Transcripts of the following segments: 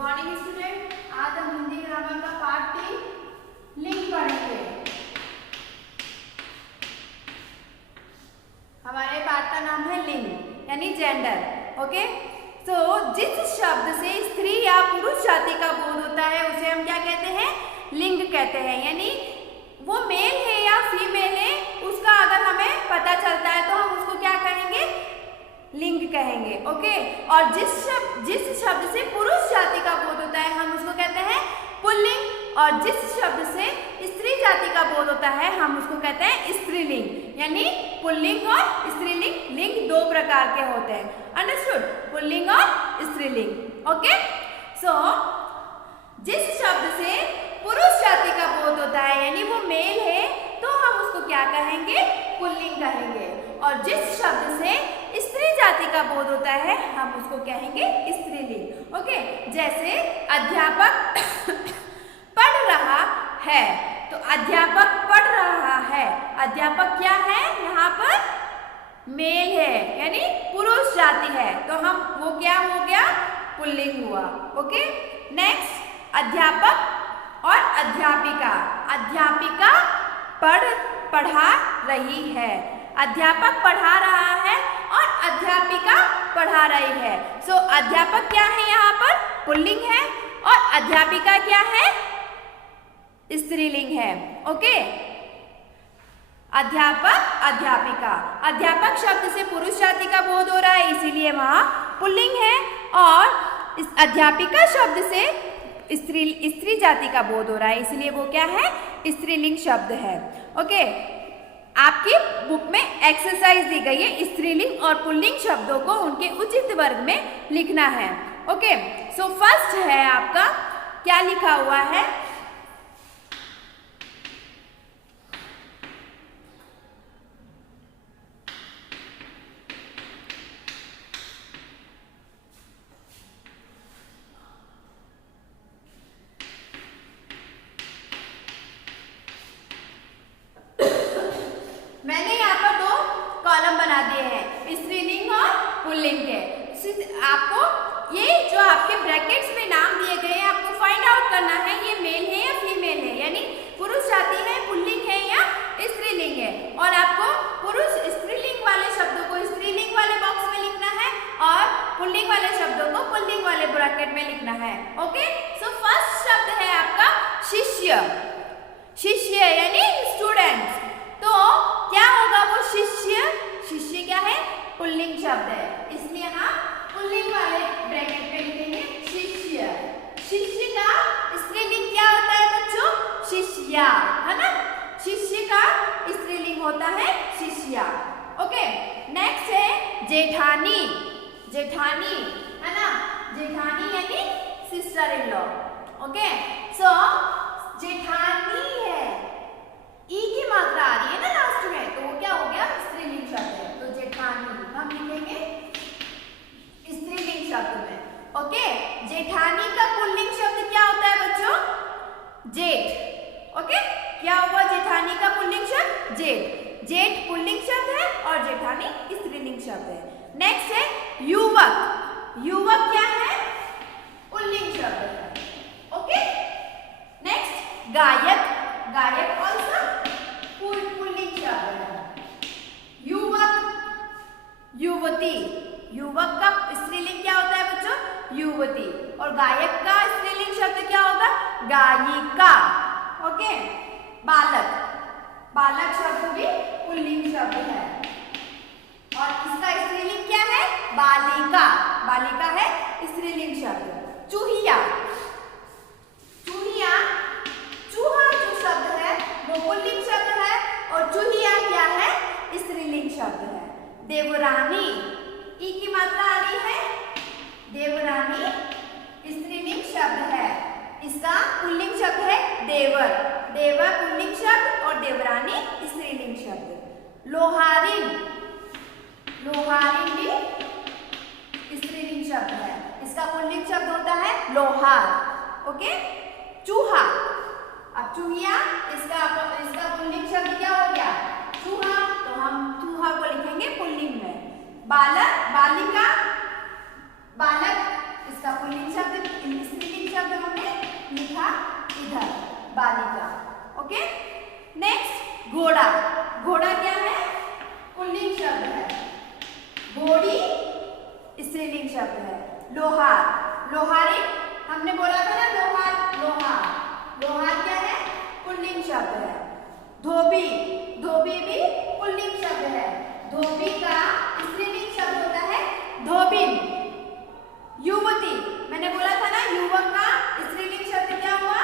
Morning student, आज हम Hindi grammar का पार्ट 3 लिंग पढ़ेंगे। हमारे पार्ट का नाम है लिंग यानी जेंडर। ओके, तो जिस शब्द से स्त्री या पुरुष जाति का बोध होता है उसे हम क्या कहते हैं? लिंग कहते हैं। यानी वो मेल है या फीमेल है उसका अगर हमें पता चलता है तो हम उसको क्या कहेंगे? लिंग कहेंगे। ओके, और जिस शब्द से पुरुष जाति का बोध होता है हम उसको कहते हैं पुल्लिंग, और जिस शब्द से स्त्री जाति का बोध होता है हम उसको कहते हैं स्त्रीलिंग। यानी पुल्लिंग और स्त्रीलिंग, लिंग दो प्रकार के होते हैं। अंडरस्टूड? पुल्लिंग और स्त्रीलिंग। ओके, सो जिस शब्द से पुरुष जाति का बोध होता है यानी वो मेल है तो हम उसको क्या कहेंगे? पुल्लिंग कहेंगे, और जिस शब्द से स्त्री जाति का बोध होता है हम उसको कहेंगे स्त्रीलिंग। ओके, जैसे अध्यापक पढ़ रहा है, तो अध्यापक पढ़ रहा है, अध्यापक क्या है? यहाँ पर मेल है यानी पुरुष जाति है, तो हम वो क्या हो गया? पुल्लिंग हुआ। ओके, नेक्स्ट अध्यापक और अध्यापिका। अध्यापिका पढ़ा रही है, अध्यापक पढ़ा रहा है और अध्यापिका पढ़ा रही है। सो अध्यापक क्या है? यहाँ पर पुल्लिंग है, और अध्यापिका क्या है? स्त्रीलिंग है। ओके, अध्यापक अध्यापिका। अध्यापक शब्द से पुरुष जाति का बोध हो रहा है इसीलिए वहां पुल्लिंग है, और इस अध्यापिका शब्द से स्त्री जाति का बोध हो रहा है इसलिए वो क्या है? स्त्रीलिंग शब्द है। ओके, आपकी बुक में एक्सरसाइज दी गई है, स्त्रीलिंग और पुल्लिंग शब्दों को उनके उचित वर्ग में लिखना है। ओके, सो फर्स्ट है आपका, क्या लिखा हुआ है? मैंने यहाँ पर दो कॉलम बना दिए हैं, स्त्रीलिंग और पुल्लिंग के। आपको ये जो आपके ब्रैकेट्स में नाम दिए गए हैं आपको फाइंड आउट करना है ये मेल है या फीमेल है, यानी पुरुष जाति है, पुल्लिंग है या स्त्रीलिंग है। और आपको पुरुष स्त्रीलिंग वाले शब्दों को स्त्रीलिंग वाले बॉक्स में लिखना है और पुल्लिंग वाले शब्दों को पुल्लिंग वाले ब्रैकेट में लिखना है। ओके, सो फर्स्ट शब्द है आपका शिष्य। शिष्य यानी स्टूडेंट्स, तो क्या होगा वो शिष्य? शिष्य क्या है? पुल्लिंग शब्द है, इसलिए हम पुल्लिंग वाले ब्रैकेट में लिखेंगे शिष्य। शिष्य का स्त्रीलिंग क्या होता है बच्चों? शिष्या, है ना? शिष्य का स्त्रीलिंग होता है शिष्या। ओके, नेक्स्ट है जेठानी। जेठानी है ना? जेठानी यानी सिस्टर इन लॉ। ओके, सो जेठानी है, ई की मात्रा आ रही है ना लास्ट में, तो वो क्या हो गया? स्त्रीलिंग शब्द है, तो जेठानी हम लिखेंगे स्त्रीलिंग शब्द में। ओके, जेठानी का पुल्लिंग शब्द क्या होता है बच्चों? जेठ। ओके, क्या हुआ? जेठानी का पुल्लिंग शब्द जेठ। जेठ पुल्लिंग शब्द है और जेठानी स्त्रीलिंग शब्द है। नेक्स्ट है युवक। युवक क्या है? पुल्लिंग शब्द है। ओके, नेक्स्ट गायक। गायक ऑल्सो पुल्लिंग शब्द है। युवक, युवती। युवक का स्त्रीलिंग क्या होता है बच्चों? युवती, और गायक का स्त्रीलिंग शब्द क्या होगा? गायिका। ओके, बालक। बालक शब्द भी पुल्लिंग शब्द है, और इसका स्त्रीलिंग क्या है? बालिका। बालिका है स्त्रीलिंग शब्द। चूहिया। चूहिया, चूहा जो शब्द है वो पुल्लिंग शब्द है, और चूहिया क्या है? स्त्रीलिंग शब्द है। देवरानी, ई की मात्रा आ रही है, देवरानी स्त्रीलिंग शब्द है, इसका पुल्लिंग शब्द है देवर। देवर पुल्लिंग शब्द और देवरानी स्त्रीलिंग शब्द। लोहारिन, लोहारिन भी स्त्रीलिंग शब्द है, इसका पुल्लिंग शब्द होता है लोहार। ओके, चूहा। अब चूहिया, इसका पुल्लिंग शब्द क्या हो गया? चूहा, तो हम चूहा को लिखेंगे पुल्लिंग में। बालक, बालिका, बालक इसका पुल्लिंग शब्द स्त्रीलिंग घोड़ा, घोड़ा क्या है? पुल्लिंग शब्द है। घोड़ी स्त्रीलिंग शब्द है। लोहार, लोहारी हमने बोला था ना, लोहार, लोहार, लोहार क्या है? पुल्लिंग शब्द है। धोबी, धोबी भी पुल्लिंग शब्द है। धोबी का स्त्रीलिंग शब्द होता है धोबिन। युवती, मैंने बोला था ना युवक का स्त्रीलिंग शब्द क्या हुआ?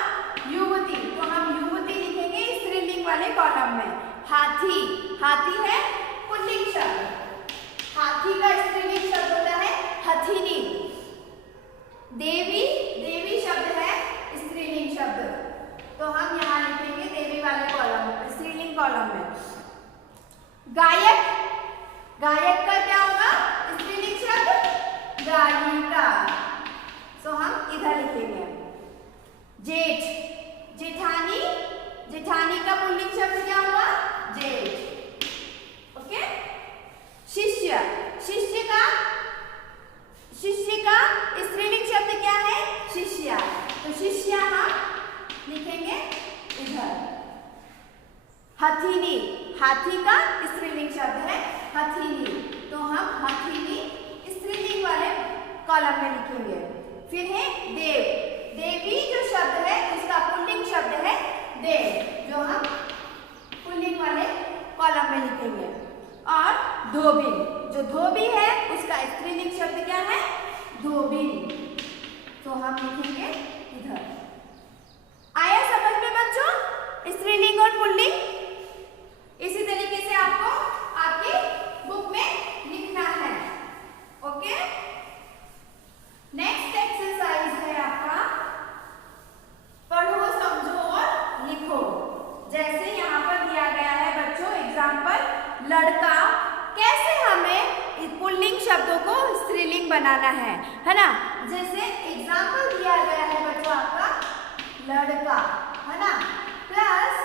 युवती, तो हम युवती लिखेंगे स्त्रीलिंग वाले कॉलम में। हाथी, हाथी है पुल्लिंग शब्द। हाथी का स्त्रीलिंग शब्द होता है हथिनी। देवी, देवी शब्द है स्त्रीलिंग शब्द, तो हम यहाँ लिखेंगे देवी वाले कॉलम में, स्त्रीलिंग कॉलम में। गायक, गायक का क्या होगा स्त्रीलिंग शब्द? गायिका, तो हम इधर लिखेंगे। जेठ, जेठानी, जेठानी का पुल्लिंग शब्द क्या हुआ? जेठ। ओके। शिष्य, शिष्य का, शिष्य का स्त्रीलिंग शब्द क्या है? शिष्या, तो शिष्या हम लिखेंगे इधर। हथिनी, हाथी का स्त्रीलिंग शब्द है हथिनी, तो हम हथिनी स्त्रीलिंग वाले कॉलम में लिखेंगे। फिर है देव, देवी जो शब्द है उसका पुल्लिंग शब्द है देव, जो हम पुल्लिंग वाले कॉलम में लिखेंगे। और धोबिन, जो धोबी है उसका स्त्रीलिंग शब्द क्या है? धोबिन, तो हम लिखेंगे इधर। आया समझ में बच्चों स्त्रीलिंग और पुल्लिंग? इसी तरीके से आपको आपकी बुक में लिखना है। ओके। नेक्स्ट एक्सरसाइज है आपका पढ़ो, समझो और लिखो। जैसे यहाँ पर दिया गया है बच्चों एग्जाम्पल, लड़का, कैसे हमें पुल्लिंग शब्दों को स्त्रीलिंग बनाना है ना। जैसे एग्जाम्पल दिया गया है बच्चों आपका लड़का, है ना। प्लस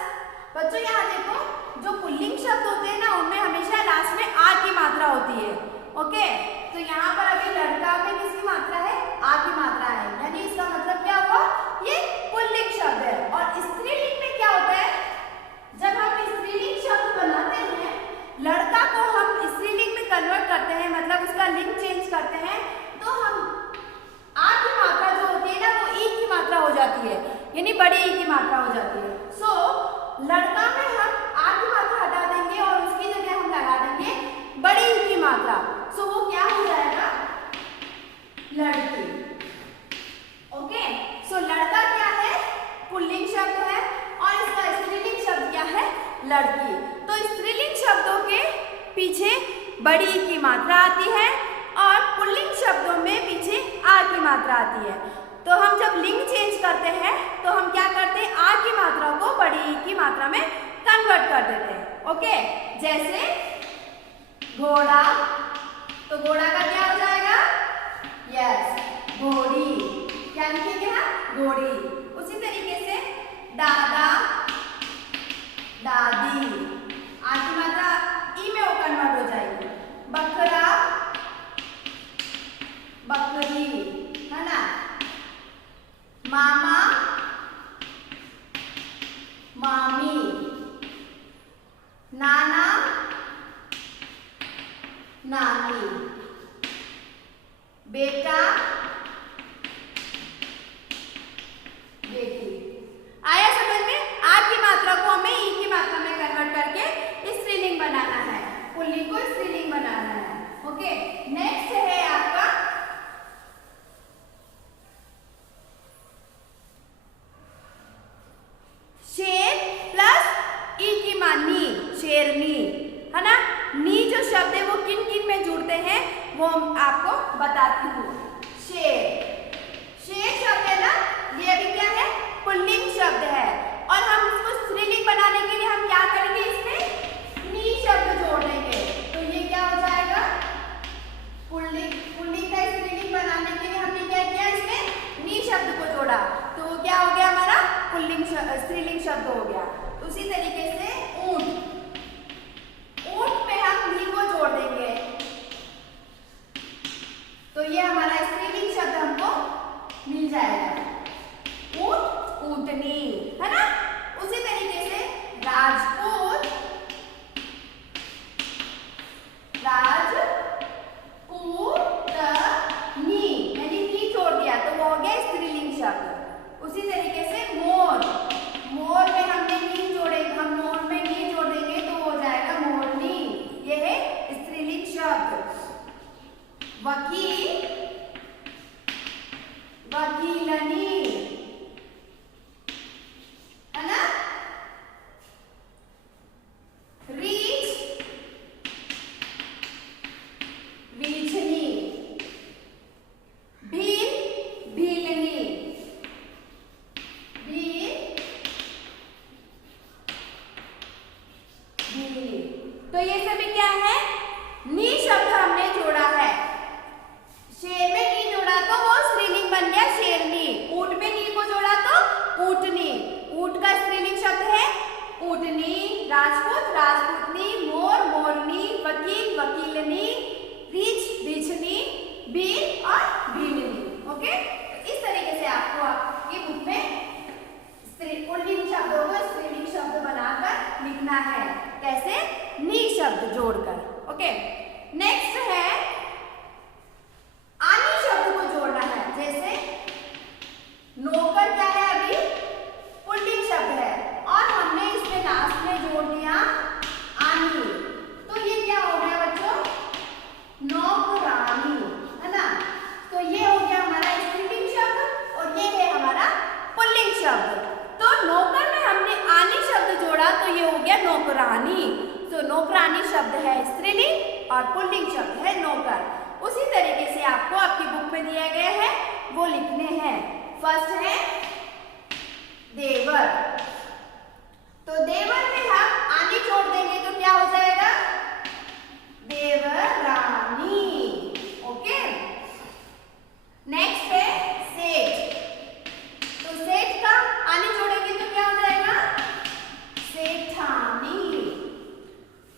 बच्चों यहाँ देखो, जो पुल्लिंग शब्द होते हैं ना उनमें हमेशा लास्ट में आ की मात्रा होती है। ओके, तो यहाँ पर अभी लड़का में किसकी मात्रा है? आ की मात्रा है, यानी इसका मतलब क्या हुआ? ये पुल्लिंग शब्द है। और स्त्रीलिंग में क्या होता है? जब हम स्त्रीलिंग शब्द बनाते हैं, लड़का को हम स्त्रीलिंग में कन्वर्ट करते हैं, मतलब उसका लिंग चेंज करते हैं, तो हम आ की मात्रा जो होती है ना वो ई की मात्रा हो जाती है, यानी बड़ी ई की मात्रा हो जाती है। सो लड़का में हम आ की मात्रा हटा देंगे और उसकी जगह हम लगा देंगे बड़ी ई की मात्रा। सो वो क्या हो जाएगा? लड़की। ओके, सो लड़का क्या है? पुल्लिंग शब्द है और इसका स्त्रीलिंग शब्द क्या है? लड़की। तो स्त्रीलिंग शब्दों के पीछे बड़ी ई की मात्रा आती है और पुल्लिंग शब्दों में पीछे आ की मात्रा आती है। तो हम जब लिंग चेंज करते हैं तो हम क्या करते हैं? आ की मात्रा को बड़ी ई की मात्रा में कन्वर्ट कर देते हैं। ओके, जैसे घोड़ा, तो घोड़ा का क्या हो जाएगा? यस, घोड़ी। क्या लिखेंगे हम? घोड़ी। उसी तरीके से दादा, दादी, आ की मात्रा ई में वो कन्वर्ट हो जाएगी। बकरा, बकरी, है ना। मामा, मामी, नाना, नानी, बेटा, बेटी। आया समझ में? आ की मात्रा को हमें ई की मात्रा में कन्वर्ट करके स्त्रीलिंग बनाना है, पुल्लिंग को स्त्रीलिंग बनाना है। ओके, नेक्स्ट है आपका शेर प्लस ई की मानी, शेरनी, है ना। नी जो शब्द है वो किन किन में जुड़ते हैं वो आपको बताती हूँ। शेर, शेर शब्द है ना, ये अभी क्या है? पुल्लिंग शब्द है और हम इसको स्त्रीलिंग बनाने के लिए हम क्या करेंगे? इसमें नी शब्द जोड़ देंगे, तो ये क्या हो जाएगा? पुल्लिंग। पुल्लिंग का स्त्रीलिंग बनाने के लिए हमने क्या किया? इसमें नी शब्द को जोड़ा, तो वो क्या हो गया? हमारा पुल्लिंग स्त्रीलिंग शब्द हो गया। उसी तरीके से ऊंट, ऊंट पे हम नी को जोड़ देंगे, तो ये हमारा स्त्रीलिंग शब्द हमको मिल जाएगा। ऊंट, ऊंटनी, है ना। उसी तरीके से राजपूत, उसी तरीके से मोर, मोर में हमने नी जोड़े, हम मोर में नी जोड़ देंगे तो हो जाएगा मोरनी। यह है स्त्रीलिंग शब्द। वकील, वकीलनी, है ना। रीछ, रीछनी, भील, भीलनी, भील, भीलनी। तो ये सभी क्या है, नी शब्द हमने जोड़ा है। शेर में नी जोड़ा तो वो स्त्रीलिंग बन गया शेरनी। ऊंट में नी को जोड़ा तो ऊंटनी। ऊंट का स्त्रीलिंग शब्द है ऊंटनी। राजपूत, राजपूतनी, मोर, मोरनी, वकील, वकीलनी, रीछ, रीछनी, भील और भीलनी। ओके, तो इस तरीके से आपको आपकी बुक में पुल्लिंग शब्दों को स्त्रीलिंग शब्द बनाकर लिखना है। कैसे, नी शब्द जोड़कर। ओके, नेक्स्ट है आनी शब्द को जोड़ना है। जैसे नौकर क्या है, अभी पुल्लिंग शब्द है और हमने इसमें लास्ट में जोड़ दिया आनी, तो ये क्या हो गया बच्चों, नौकरानी, है ना। तो ये हो गया हमारा स्त्रीलिंग शब्द और ये है हमारा पुल्लिंग शब्द। तो नौकर में हमने आनी शब्द जोड़ा तो ये हो गया नौकरानी। तो नौकरानी शब्द है स्त्रीलिंग और पुल्लिंग शब्द है नौकर। उसी तरीके से आपको आपकी बुक में दिया गया है वो लिखने हैं। फर्स्ट है देवर। तो देवर में हम आनी जोड़ देंगे तो क्या हो जाएगा, देवरानी। ओके, नेक्स्ट है सेठ। तो सेठ का आनी जोड़ेंगे तो क्या हो जाएगा, सेठानी।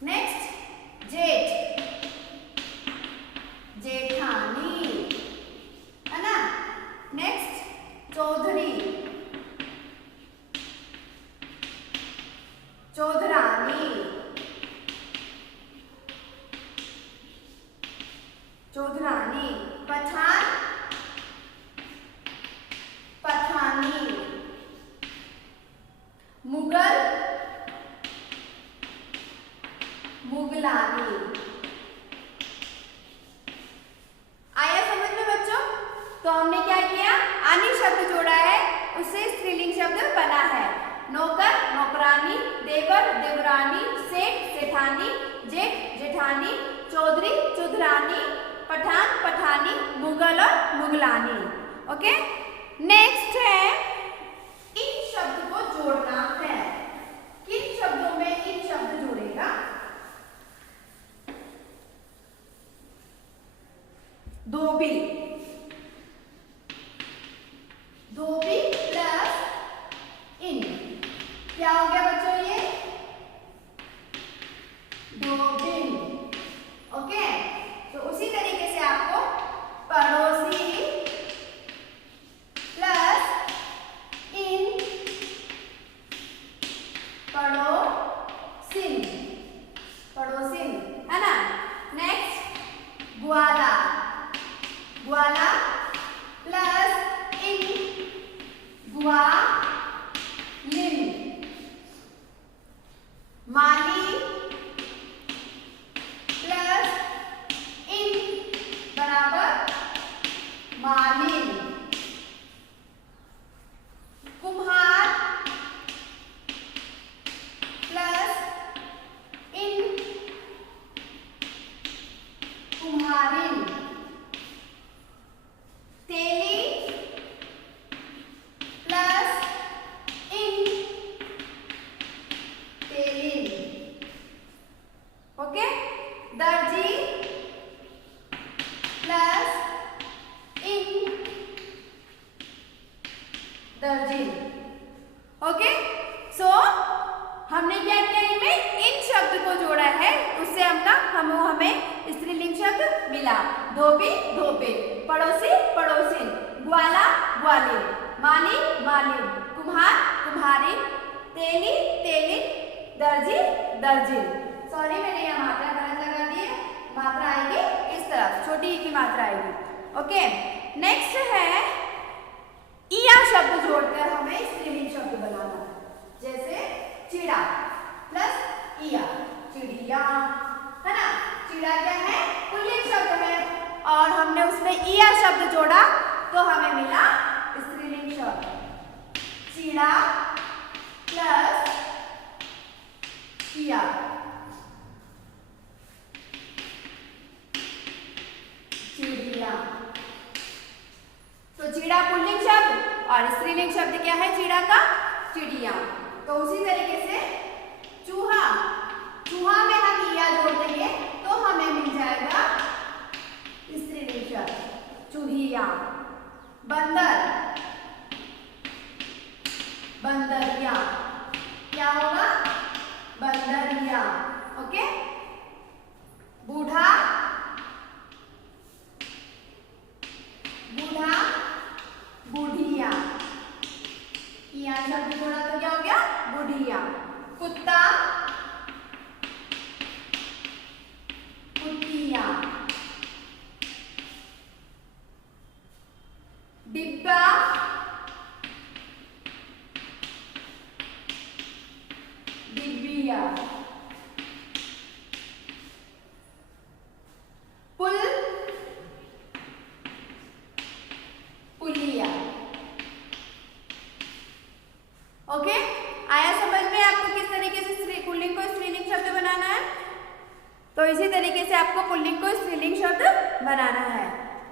नेक्स्ट जेठ, जेठानी, है ना। नेक्स्ट चौधरी, चौधरानी, चौधरानी। पठान, पठानी। मुगल, मुगलानी। आया समझ में बच्चों। तो हमने क्या किया, आनी शब्द जोड़ा है, उससे स्त्रीलिंग शब्द बना है। नौकर, नौकरानी, देवर, देवरानी, सेठ, सेठानी, जेठ, जेठानी, चौधरी, चौधरानी, पठान, पठानी, मुगल और मुगलानी। ओके, नेक्स्ट है इन शब्द को जोड़ना है। किन शब्दों में इन शब्द जोड़ेगा, धोबी, धोबी प्लस इन क्या हो गया बच्चों, ये धोबिन। ओके, तो उसी तरीके से आपको पड़ोसी प्लस इन, पड़ोसिन, पड़ोसिन, है ना। नेक्स्ट ग्वाला, ग्वाला प्लस इन, ग्वालिन। माली प्लस इन बराबर मालिन। कुम्हार प्लस इन, कुम्हारिन। तेली प्लस इन, तेलिन। ओके, दर्जी प्लस इन, दर्जी। ओके, सो हमने क्या किया, इनमें इन शब्द को जोड़ा है, उससे हमें स्त्रीलिंग शब्द मिला। धोबी, धोबिन, पड़ोसी, पड़ोसिन, ग्वाला, ग्वालिन, माली, मालिन, कुम्हार, कुम्हारिन, तेली, तेलिन, दर्जी, दर्जिन। सॉरी मैंने यहाँ मात्रा गलत लगा दी है, मात्रा आएगी इस तरफ, छोटी की मात्रा आएगी। ओके, नेक्स्ट है इया शब्द जोड़कर शब्द जोड़ा तो हमें मिला स्त्रीलिंग शब्द चिड़ा प्लस किया। चिड़िया। तो चिड़ा पुल्लिंग शब्द और स्त्रीलिंग शब्द क्या है चिड़ा का? चिड़िया। तो उसी तरीके से चूहा, चूहा में हम या जोड़ देंगे तो हमें मिल जाएगा स्त्रीलिंग शब्द चूहिया। बंदर, बंदरिया, क्या होगा? बंदरिया। ओके। बूढ़ा, बूढ़ा, बूढ़िया। या शब्द जोड़ा तो क्या हो गया? बूढ़िया। कुत्ता, कुत्तिया। डिब्बा, डिब्बिया। पुल, पुलिया। ओके, आया समझ में आपको किस तरीके से पुल्लिंग को स्त्रीलिंग शब्द बनाना है? तो इसी तरीके से आपको पुल्लिंग को स्त्रीलिंग शब्द बनाना है।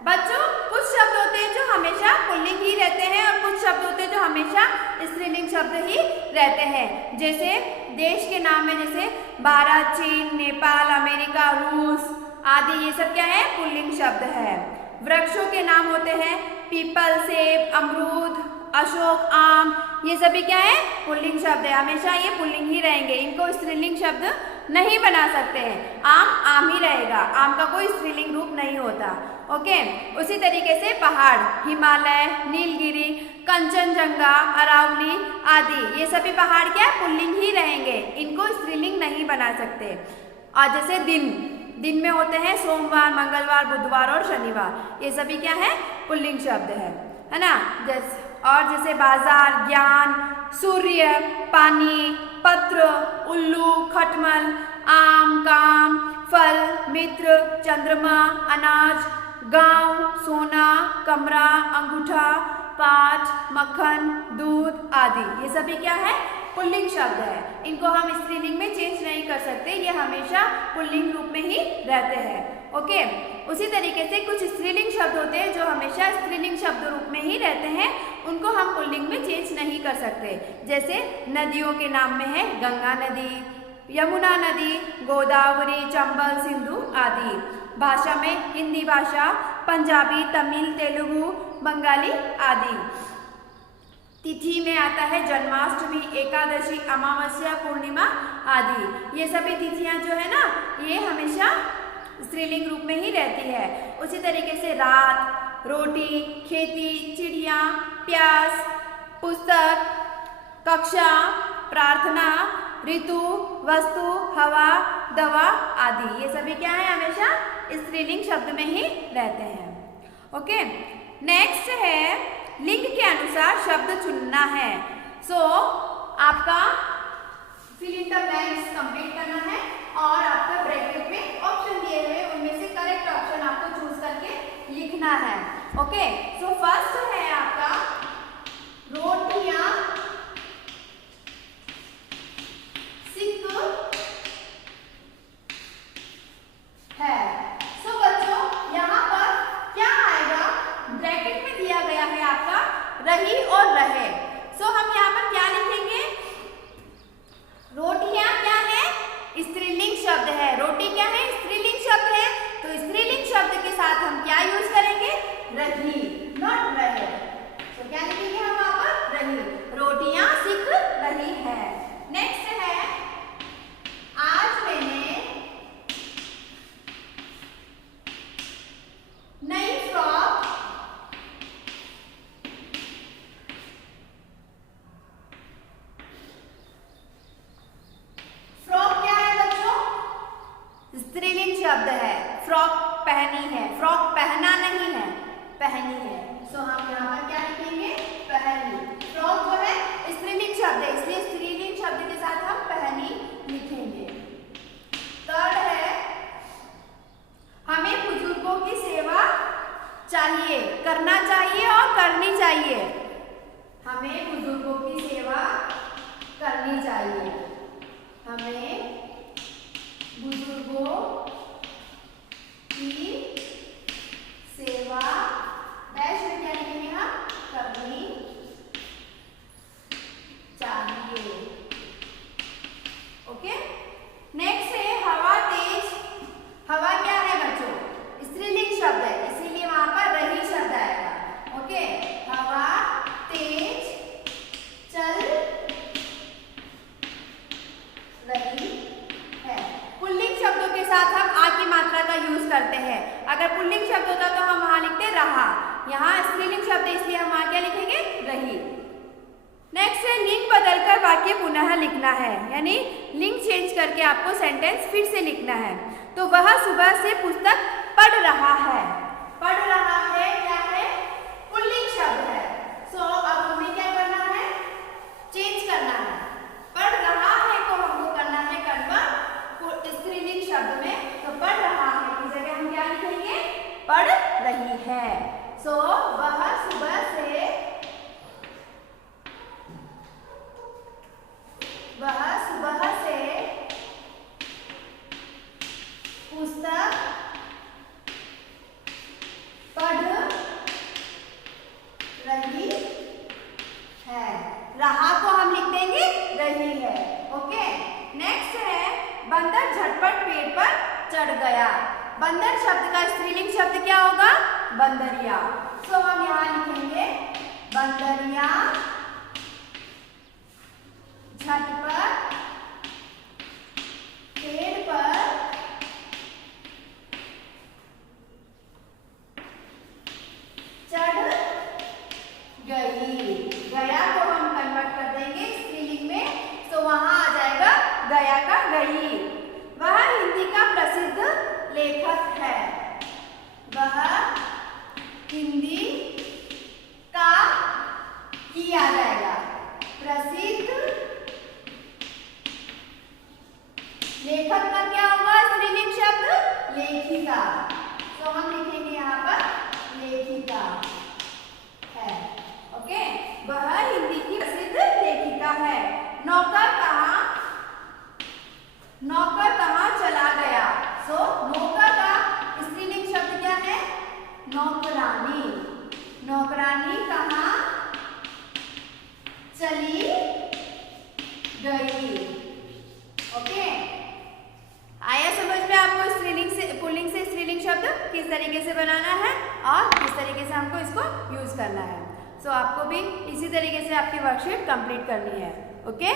बच्चों, कुछ शब्द होते हैं जो हमेशा पुल्लिंग ही रहते हैं और कुछ शब्द होते हैं जो हमेशा स्त्रीलिंग शब्द ही रहते हैं। जैसे देश के नाम में जैसे भारत, चीन, नेपाल, अमेरिका, रूस आदि, ये सब क्या है? पुल्लिंग शब्द है। वृक्षों के नाम होते हैं पीपल, सेब, अमरूद, अशोक, आम, ये सभी क्या है? पुल्लिंग शब्द है। हमेशा ये पुल्लिंग ही रहेंगे, इनको स्त्रीलिंग शब्द नहीं बना सकते हैं। आम आम ही रहेगा, आम का कोई स्त्रीलिंग रूप नहीं होता। ओके। उसी तरीके से पहाड़, हिमालय, नीलगिरी, कंचनजंगा, अरावली आदि, ये सभी पहाड़ क्या है? पुल्लिंग ही रहेंगे, इनको स्त्रीलिंग नहीं बना सकते। और जैसे दिन, दिन में होते हैं सोमवार, मंगलवार, बुधवार और शनिवार, ये सभी क्या है? पुल्लिंग शब्द है ना। जैसे बाजार, ज्ञान, सूर्य, पानी, पत्र, उल्लू, खटमल, आम, काम, फल, मित्र, चंद्रमा, अनाज, गांव, सोना, कमरा, अंगूठा, पाठ, मक्खन, दूध आदि, ये सभी क्या है? पुल्लिंग शब्द है। इनको हम स्त्रीलिंग में चेंज नहीं कर सकते, ये हमेशा पुल्लिंग रूप में ही रहते हैं। ओके। उसी तरीके से कुछ स्त्रीलिंग शब्द होते हैं जो हमेशा स्त्रीलिंग शब्द रूप में ही रहते हैं, उनको हम पुल्लिंग में चेंज नहीं कर सकते। जैसे नदियों के नाम में है गंगा नदी, यमुना नदी, गोदावरी, चंबल, सिंधु आदि। भाषा में हिंदी भाषा, पंजाबी, तमिल, तेलुगु, बंगाली आदि। तिथि में आता है जन्माष्टमी, एकादशी, अमावस्या, पूर्णिमा आदि। ये सभी तिथियां जो है ना, ये हमेशा स्त्रीलिंग रूप में ही रहती है। उसी तरीके से रात, रोटी, खेती, चिड़िया, प्यास, पुस्तक, कक्षा, प्रार्थना, ऋतु, वस्तु, हवा, दवा आदि, ये सभी क्या है? हमेशा स्त्रीलिंग शब्द में ही रहते हैं। ओके। नेक्स्ट है लिंग के अनुसार शब्द चुनना है। आपका fill in the blanks complete करना है और आपका ब्रैकेट में ऑप्शन दिए हुए उनमें से करेक्ट ऑप्शन आपको चूज करके लिखना है। ओके। फर्स्ट है आपका रोटियां सिक है। बच्चों, यहाँ पर क्या आएगा? ब्रैकेट में दिया गया है आपका रही और रहे। हम यहाँ पर क्या लिखेंगे? रोटियां क्या है? स्त्रीलिंग शब्द है। रोटी क्या है? स्त्रीलिंग शब्द है। तो स्त्रीलिंग शब्द के साथ हम क्या यूज करेंगे? रही, नॉट रहे। क्या लिखेंगे हम वहां पर? रही। रोटियां सिक रही है। नेक्स्ट है आज मैंने नई फ्रॉक शब्द है। फ्रॉक पहनी है, फ्रॉक पहना नहीं है, पहनी है। हम यहाँ पर क्या लिखेंगे? पहनी। फ्रॉक जो है स्त्रीलिंग शब्द है, इसलिए स्त्रीलिंग शब्द के साथ बदलकर वाक्य पुनः लिखना है, यानी लिंग चेंज करके आपको सेंटेंस फिर से लिखना है। तो वह सुबह से पुस्तक पढ़ रहा है। पढ़ रहा है क्या है? पुल्लिंग शब्द है। सो अब हमें क्या करना है? चेंज करना है। पढ़ रहा है को हमको करना है कन्वर्ट स्त्रीलिंग शब्द में। तो पढ़ रहा है की जगह हम क्या लिखेंगे? पढ़ रही है। सो वह सुबह से पुस्तक पढ़ रही है। रहा को हम लिख देंगे रही है। ओके, नेक्स्ट है बंदर झटपट पेड़ पर चढ़ गया। बंदर शब्द का स्त्रीलिंग शब्द क्या होगा? बंदरिया। सो हम यहाँ लिखेंगे बंदरिया झटपट पेड़ पर चढ़ गई। गया को हम कन्वर्ट कर देंगे स्त्रीलिंग में। तो वहां आ जाएगा गया का गई। वह हिंदी का प्रसिद्ध लेखक है। वह हिंदी का की आ जाएगा प्रसिद्ध लेखक का क्या होगा स्त्रीलिंग शब्द? लेखिका। तो हम लिखेंगे यहाँ पर लेखिका है। ओके, वह हिंदी की प्रसिद्ध लेखिका है। नौकर कहाँ चला गया? सो नौकर का स्त्रीलिंग शब्द क्या है? नौकरानी। नौकरानी कहाँ चली गई। ओके, आया समझ में आपको स्त्रीलिंग से पुल्लिंग से स्त्रीलिंग शब्द किस तरीके से बनाना है और किस तरीके से हमको इसको यूज करना है। सो आपको भी इसी तरीके से आपकी वर्कशीट कंप्लीट करनी है। ओके।